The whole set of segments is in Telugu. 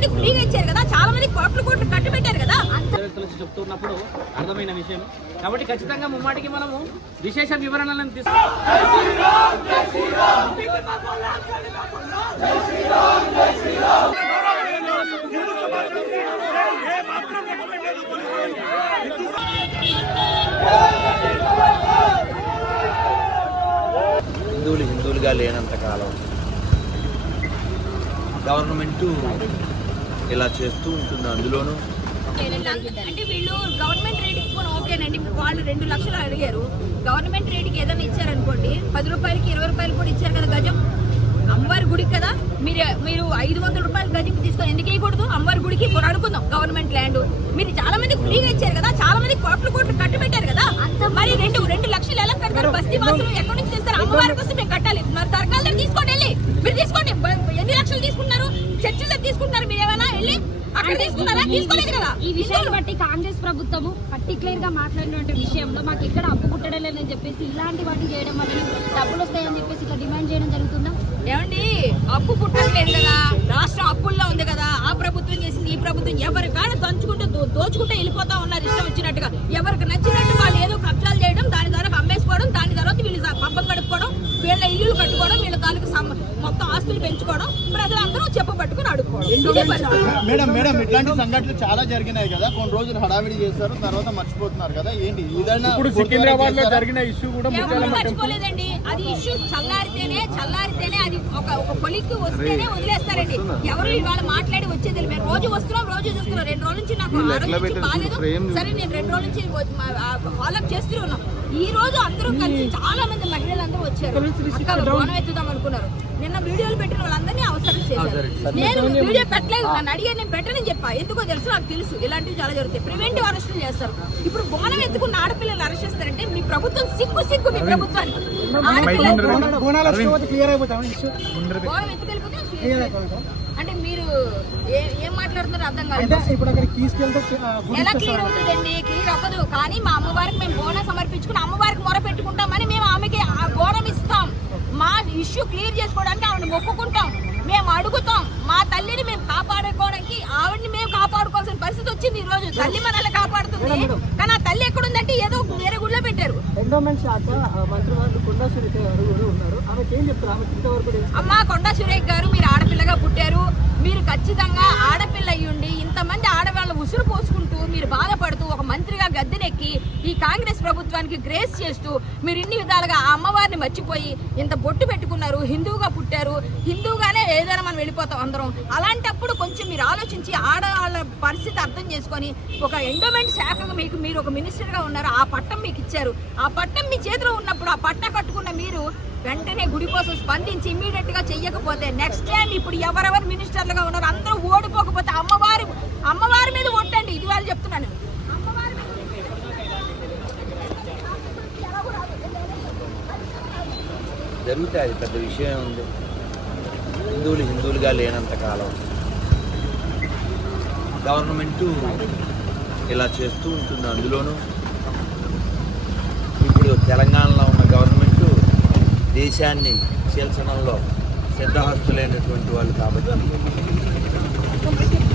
మంది ఫ్రీగా ఇచ్చారు కదా, చాలా మంది కోట్లు కోట్లు కట్టు పెట్టారు కదా. చెప్తున్నప్పుడు అర్థమైన విషయం కాబట్టి ఖచ్చితంగా ముమ్మాటికి మనము విశేష వివరణలను హిందువులుగా లేనంత కాలం గవర్నమెంట్ ఇలా చేస్తూ ఉంటుంది. అందులోనూ అంటే వీళ్ళు గవర్నమెంట్ రేటుకి కూడా ఓకేనండి. వాళ్ళు 2 లక్షలు అడిగారు, గవర్నమెంట్ రేటుకి ఏదైనా ఇచ్చారనుకోండి, 10 రూపాయలకి 20 రూపాయలు కూడా ఇచ్చారు కదా గజం. అమ్మవారి గుడికి కదా మీరు 500 రూపాయలు గజం తీసుకొని ఎందుకు వేయకూడదు? అమ్మవారి గుడికి ఇప్పుడు అనుకుందాం గవర్నమెంట్ ల్యాండ్ మీరు చాలా మంది ఫ్రీగా ఇచ్చారు కదా, చాలా మంది కోట్లు కోట్లు కట్టు పెట్టారు కదా. మరి 2 లక్షలు ఎలా కడతారు? బస్తీ వాసులు ఎక్కడి నుంచి చేస్తారు? అమ్మవారి కోసం మేము కట్టాలి. మరి తరకాల దగ్గర తీసుకోండి, వెళ్ళి మీరు తీసుకోండి. ఎన్ని లక్షలు తీసుకుంటున్నారు? చర్చిలో తీసుకుంటున్నారు మీరు ఏమైనా వెళ్ళి అక్కడ తీసుకున్నారా? తీసుకోలేదు కదా. ఈ విషయాన్ని బట్టి కాంగ్రెస్ ప్రభుత్వము పర్టికులర్ గా మాట్లాడినటువంటి విషయంలో మాకు ఎక్కడ అప్పు పుట్టడం లేదని చెప్పేసి ఇలాంటి వాటిని చేయడం వల్ల డబ్బులు వస్తాయని చెప్పేసి ఇట్లా డిమాండ్ చేయడం జరుగుతుందా? ఏమండి, అప్పు పుట్టట్లేదు కదా, రాష్ట్రం అప్పుల్లో ఉంది కదా. ఆ ప్రభుత్వం చేసింది, ఈ ప్రభుత్వం ఎవరికాడ దంచుకుంటూ దోచుకుంటూ వెళ్ళిపోతా ఉన్నారు ఇష్టం వచ్చినట్టుగా. ఎవరికి నచ్చినట్టు వాళ్ళు ఏదో కబ్జాలు చేయడం, దాని ద్వారా అమ్మేసుకోవడం, దాని తర్వాత వీళ్ళు పబ్బం గడుపుకోవడం, వీళ్ళ ఇల్లు కట్టుకోవడం, వీళ్ళ తాలూకు మొత్తం ఆస్తులు పెంచుకోవడం, ప్రజలందరూ చెప్పబట్టుకుని అడుక్కోవడం. మేడం ఇట్లాంటి సంఘటనలు చాలా జరిగినాయి కదా, కొన్ని రోజులు హడావిడి చేస్తారు, తర్వాత మర్చిపోతున్నారు కదా, ఏంటి ఇదైనా? ఇప్పుడు సికింద్రాబాద్ లో జరిగిన ఇష్యూ కూడా మర్చిపోలేదండి. అది ఇష్యూ చల్లారితేనే అది ఒక కొలిక్కి వస్తేనే వదిలేస్తారండి. ఎవరు ఇవాళ మాట్లాడి వచ్చేది మేము రోజు వస్తున్నాం, రోజు చూస్తున్నాం. 2 రోజుల నుంచి నాకు ఆరోగ్యం బాగాలేదు, సరే నేను 2 రోజుల నుంచి ఫాలోఅప్ చేస్తూ ఉన్నాం. ఈ రోజు అందరూ కలిసి చాలా మంది మహిళలందరూ వచ్చారు, అక్క బోనం ఎత్తుదాం అనుకున్నారు. నిన్న వీడియోలు పెట్టిన వాళ్ళందరినీ అవసరం చేశారు. నేను వీడియో పెట్టలేదు, నన్ను అడిగాను, నేను పెట్టనని చెప్పా. ఎందుకో తెలుసు, నాకు తెలుసు ఇలాంటివి చాలా జరుగుతాయి. ప్రివెంటివ్ అరెస్టులు చేస్తారు. ఇప్పుడు బోనం ఎత్తుకున్న ఆడపిల్లలు అరెస్ట్ చేస్తారంటే మీ ప్రభుత్వం సిగ్గు మీ ప్రభుత్వానికి. బోనం ఎత్తుకెళ్ళిపోతే అంటే మీరు ఏం మాట్లాడుతున్నారు అర్థం కాదు. ఎలా క్లియర్ అవుతుందండి? క్లియర్ అవ్వదు. కానీ మా అమ్మవారికి మేము బోనం సమర్పించుకుని అమ్మవారికి మొర పెట్టుకుంటామని మేము ఆమెకి ఆ బోనం ఇస్తాం. మా ఇష్యూ క్లియర్ చేసుకోవడానికి ఆవిడని మొక్కుకుంటాం, మేము అడుగుతాం. మా తల్లిని మేము కాపాడుకోవడానికి ఆవిడని మేము కాపాడుకోవాల్సిన పరిస్థితి వచ్చింది. ఈ రోజు తల్లి మనల్ని కాపాడుతుంది, కానీ ఆ తల్లి ఎక్కడుందంటే ఏదో వేరే గుడిలో పెట్టారు. అమ్మా కొండా సురేఖ్ గారు, మీరు ఆడపిల్లగా పుట్టారు. మీరు ఖచ్చితంగా ఆడపిల్ల అయ్యుండి ఇంతమంది ఆడవాళ్ళ ఉసురు పోసుకుంటూ మీరు బాధపడుతూ ఒక మంత్రిగా గద్దెనెక్కి ఈ కాంగ్రెస్ ప్రభుత్వానికి గ్రేస్ చేస్తూ మీరు ఇన్ని విధాలుగా ఆ అమ్మవారిని మర్చిపోయి ఇంత బొట్టు పెట్టుకున్నారు. హిందువుగా పుట్టారు, హిందువుగానే ఏదైనా మనం వెళ్ళిపోతాం అందరం. అలాంటప్పుడు కొంచెం మీరు ఆలోచించి ఆడవాళ్ళ పరిస్థితి అర్థం చేసుకొని ఒక ఎండోమెంట్ శాఖగా మీరు ఒక మినిస్టర్గా ఉన్నారు, ఆ పట్టం మీకు ఇచ్చారు. ఆ పట్టం మీ చేతిలో ఉన్నప్పుడు ఆ పట్ట కట్టుకున్న మీరు వెంటనే గుడి కోసం స్పందించి ఇమ్మీడియట్ గా చెయ్యకపోతే నెక్స్ట్ టైం ఇప్పుడు ఎవరెవరు మినిస్టర్లుగా ఉన్నారు అందరూ ఓడిపోకపోతే అమ్మవారి మీద ఓటండి. ఇది వాళ్ళు చెప్తున్నాను. జరుగుతాయి, అది పెద్ద విషయం ఉంది. హిందువులుగా లేనంత కాలం గవర్నమెంట్ ఇలా చేస్తూ ఉంటుంది. అందులోనూ ఇప్పుడు తెలంగాణలో ఉన్న గవర్నమెంట్ దేశాన్ని చీల్చడంలో సిద్ధహస్తులైనటువంటి వాళ్ళు కాబట్టి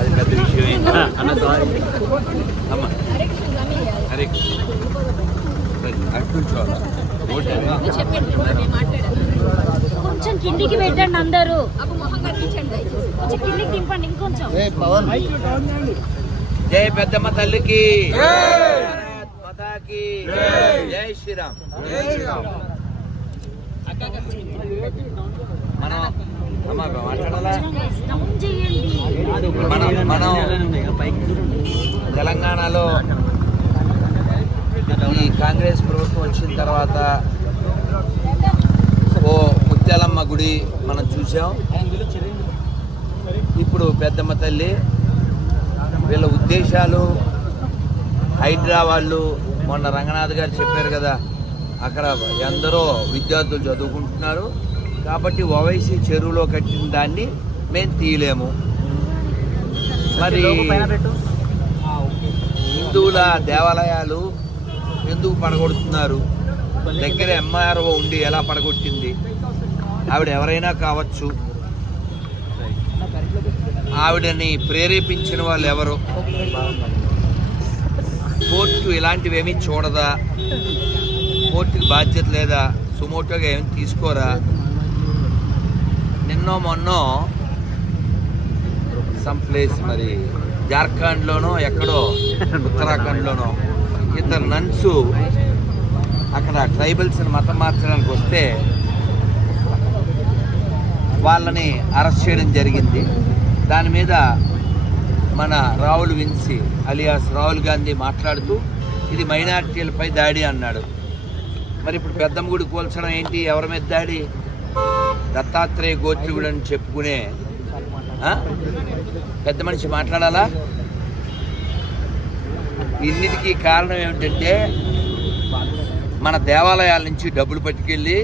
అది పెద్ద విషయం. కొంచెం కిందికి పెట్టండి, అందరూ కొంచెం కిందికి దింపండి ఇంకొంచెం. జై పెద్దమ్మ తల్లికి, మాతాకి జై శ్రీరామ్. మనం తెలంగాణలో ఈ కాంగ్రెస్ ప్రభుత్వం వచ్చిన తర్వాత ఓ ముత్యాలమ్మ గుడి మనం చూసాం. ఇప్పుడు పెద్దమ్మ తల్లి. వీళ్ళ ఉద్దేశాలు హైడ్రా వాళ్ళు మొన్న రంగనాథ్ గారు చెప్పారు కదా, అక్కడ ఎందరో విద్యార్థులు చదువుకుంటున్నారు కాబట్టి ఓవైసీ చెరువులో కట్టిన దాన్ని మేము తీయలేము. మరి హిందువుల దేవాలయాలు ఎందుకు పడగొడుతున్నారు? దగ్గర ఎంఆర్ఓ ఉండి ఎలా పడగొట్టింది? ఆవిడ ఎవరైనా కావచ్చు. ఆవిడని ప్రేరేపించిన వాళ్ళు ఎవరు? కోర్టు ఇలాంటివేమీ చూడదా? కోర్టుకి బాధ్యత లేదా? సుమోటోగా ఏమి తీసుకోరా? నిన్నో మొన్నో సమ్ ప్లేస్ మరి జార్ఖండ్లోనో ఎక్కడో ఉత్తరాఖండ్లోనో ఇద్దరు నన్సు అక్కడ ట్రైబల్స్ని మతం మార్చడానికి వస్తే వాళ్ళని అరెస్ట్ చేయడం జరిగింది. దాని మీద మన రాహుల్ విన్సీ అలియాస్ రాహుల్ గాంధీ మాట్లాడుతూ ఇది మైనారిటీలపై దాడి అన్నాడు. మరి ఇప్పుడు పెద్దమ్మ గుడి కూల్చడం ఏంటి? ఎవరి మీద దాడి? దత్తాత్రేయ గోత్రికుడు అని చెప్పుకునే పెద్ద మనిషి మాట్లాడాలా? ఇన్నిటికీ కారణం ఏమిటంటే మన దేవాలయాల నుంచి డబ్బులు పట్టుకెళ్ళి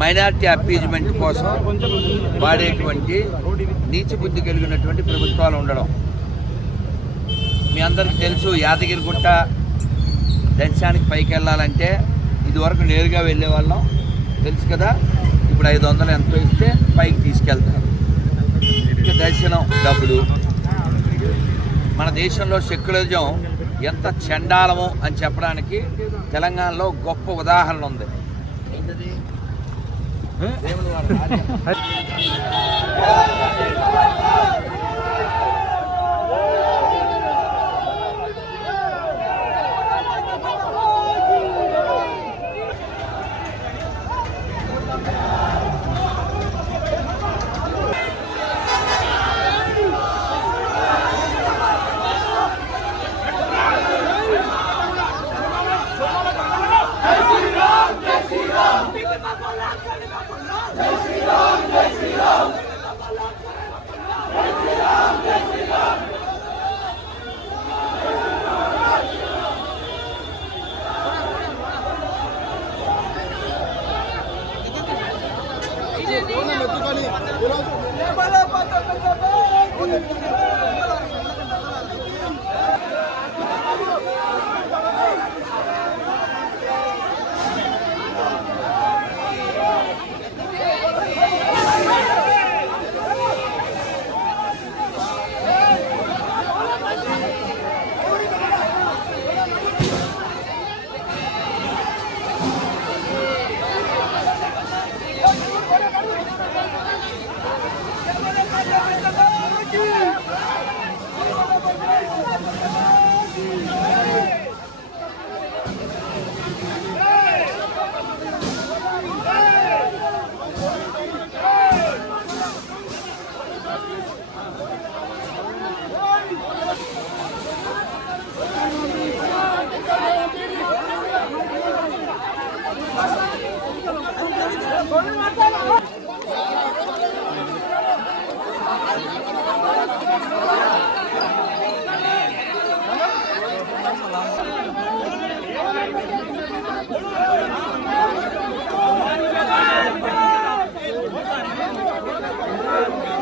మైనారిటీ అపీజ్మెంట్ కోసం వాడేటువంటి నీచ బుద్ధి కలిగినటువంటి ప్రభుత్వాలు ఉండడం. మీ అందరికీ తెలుసు, యాదగిరిగుట్ట దర్శనానికి పైకి వెళ్ళాలంటే ఇదివరకు నేరుగా వెళ్ళేవాళ్ళం, తెలుసు కదా. ఇప్పుడు 500 ఎంతో ఇస్తే పైకి తీసుకెళ్తారు. ఇక దర్శనం డబ్బులు. మన దేశంలో సెక్యులరిజం ఎంత చండాలము అని చెప్పడానికి తెలంగాణలో గొప్ప ఉదాహరణ ఉంది.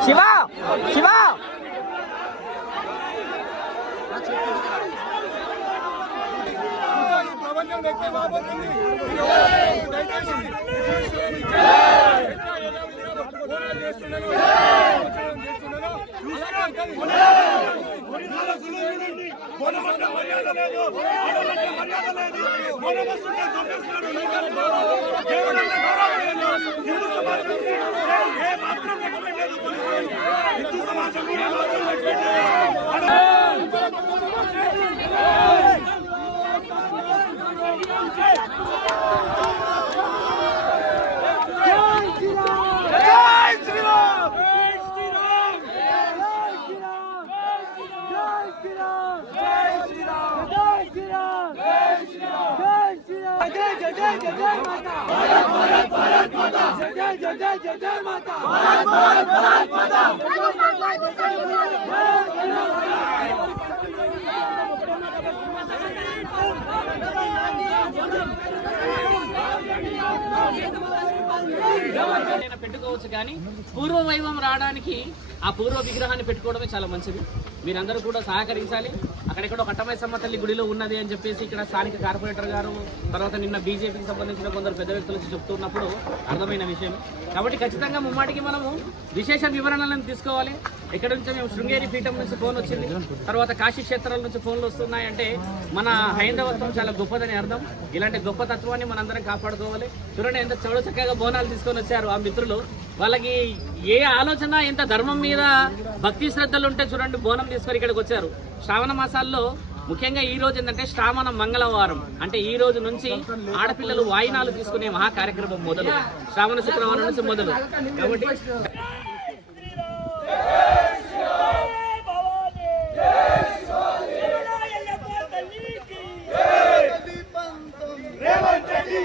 శివా శివా పెట్టుకోవచ్చు, కానీ పూర్వ వైభవం రావడానికి ఆ పూర్వ విగ్రహాన్ని పెట్టుకోవడమే చాలా మంచిది. మీరందరూ కూడా సహకరించాలి. అక్కడెక్కడో కట్టమైసమ్మ తల్లి గుడిలో ఉన్నది అని చెప్పేసి ఇక్కడ స్థానిక కార్పొరేటర్ గారు, తర్వాత నిన్న బీజేపీకి సంబంధించిన కొందరు పెద్ద వ్యక్తులు చెప్తున్నప్పుడు అర్థమైన విషయం. కాబట్టి ఖచ్చితంగా ముమ్మాటికి మనము విశేష వివరణలను తీసుకోవాలి. ఇక్కడ నుంచి మేము శృంగేరి పీఠం నుంచి ఫోన్ వచ్చింది, తర్వాత కాశీ క్షేత్రాల నుంచి ఫోన్లు వస్తున్నాయంటే మన హైందవత్వం చాలా గొప్పదని అర్థం. ఇలాంటి గొప్ప తత్వాన్ని మనందరం కాపాడుకోవాలి. చూడండి ఎంత చౌడ చక్కగా బోనాలు తీసుకొని వచ్చారు ఆ మిత్రులు. వాళ్ళకి ఏ ఆలోచన, ఎంత ధర్మం మీద భక్తి శ్రద్ధలు ఉంటే చూడండి బోనం తీసుకొని ఇక్కడికి వచ్చారు. శ్రావణ మాసాల్లో ముఖ్యంగా ఈ రోజు ఏంటంటే శ్రావణ మంగళవారం, అంటే ఈ రోజు నుంచి ఆడపిల్లలు వాయినాలు తీసుకునే మహా కార్యక్రమం మొదలు, శ్రావణ శుక్రవారం నుంచి మొదలు. కాబట్టి రేవంత్ రెడ్డి